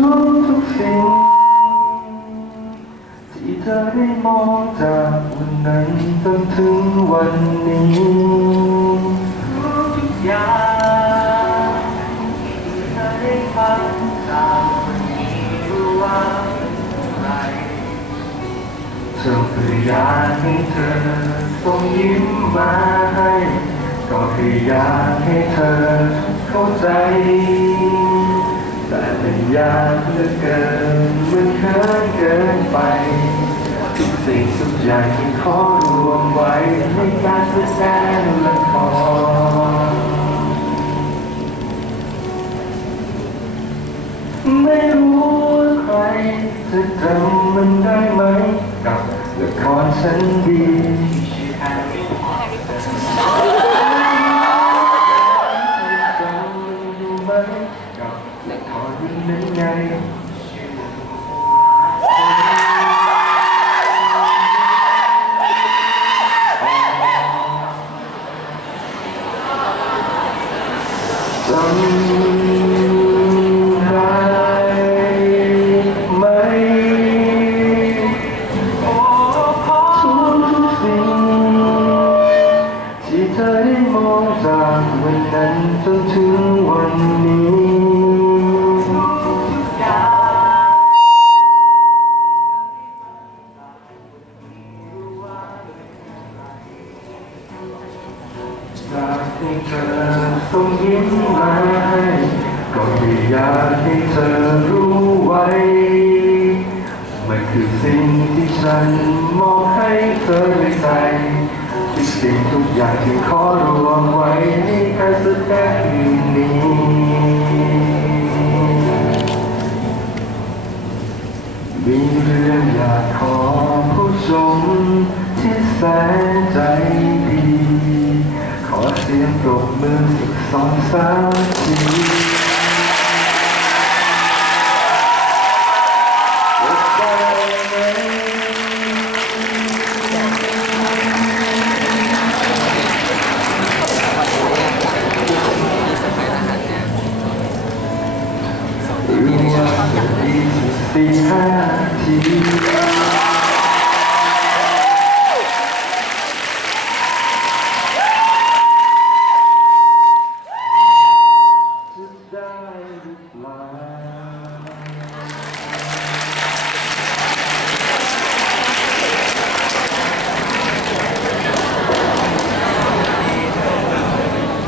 ทุกทุกสิ่งที่เธอได้มองจากวันนั้นจนถึงวันนี้ทุกอย่างที่เธอได้ฟังจากวันนี้รู้ว่าเป็นอะไรเธอเพื่ออยากให้เธอส่งยิ้มมาให้ก็คืออยากให้เธอเข้าใจ แต่มันยาเหลือเกินมันเคินเกินไป ทุกสิ่งทุกอย่างที่ขอรวมไว้ในการแสดงละครไม่รู้ใครจะจำมันได้ไหมกับละครฉันดี ครเรื่องไงจำได้ไหมโอ้ทุกทุกสิ่งที่เธอได้มองจากวันนั้นจนถึงวันนี้ อยากให้เธอส่งยิ้มมาให้ก็ไม่อยากให้เธอรู้ไว้ มันคือสิ่งที่ฉันมอบให้เธอในใจทุกสิ่งทุกอย่างที่ขอรวมไว้ในการแสดงคืนนี้มีเรื่องอยากขอผู้ชมที่แสน ยงปรบมือสักสองสามทีว่าได้ไมหรือว่าจะอีสี่ห้าที